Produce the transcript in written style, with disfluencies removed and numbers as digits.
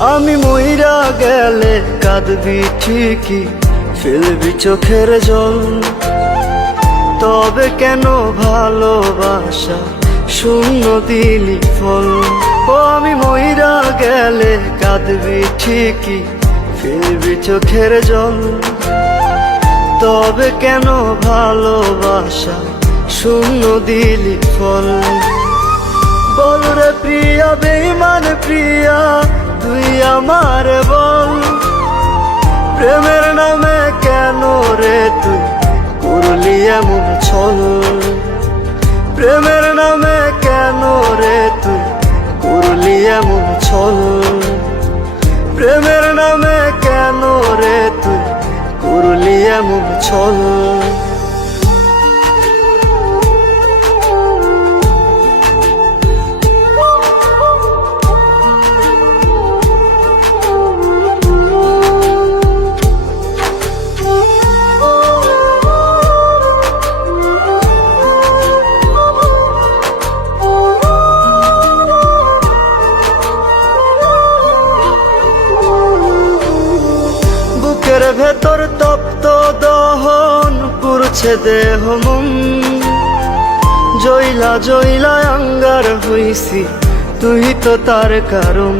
আমি মইরা গেলে কাঁদবি ঠিকই, ফেলবি চোখের জল। তবে কেন ভালোবাসা শূন্য দিলি ফল? ও আমি মইরা গেলে কাঁদবি ঠিকই, ফেলবি চোখের জল। তবে কেন ভালোবাসা শূন্য দিলি ফল? বল রে প্রিয়া, বেঈমান প্রিয়া, তুই আমার বল। প্রেমের নামে কেন রে তুই করলি এমন ছল? প্রেমের নামে কেন রে তুই করলি এমন ছল? প্রেমের নামে কেন রে তুই করলি এমন ছল? বুকের ভেতর তপ্ত দহন পুরছে দেহ মন। জইলা জইলা আঙ্গার হইছি, তুই তো তার কারণ।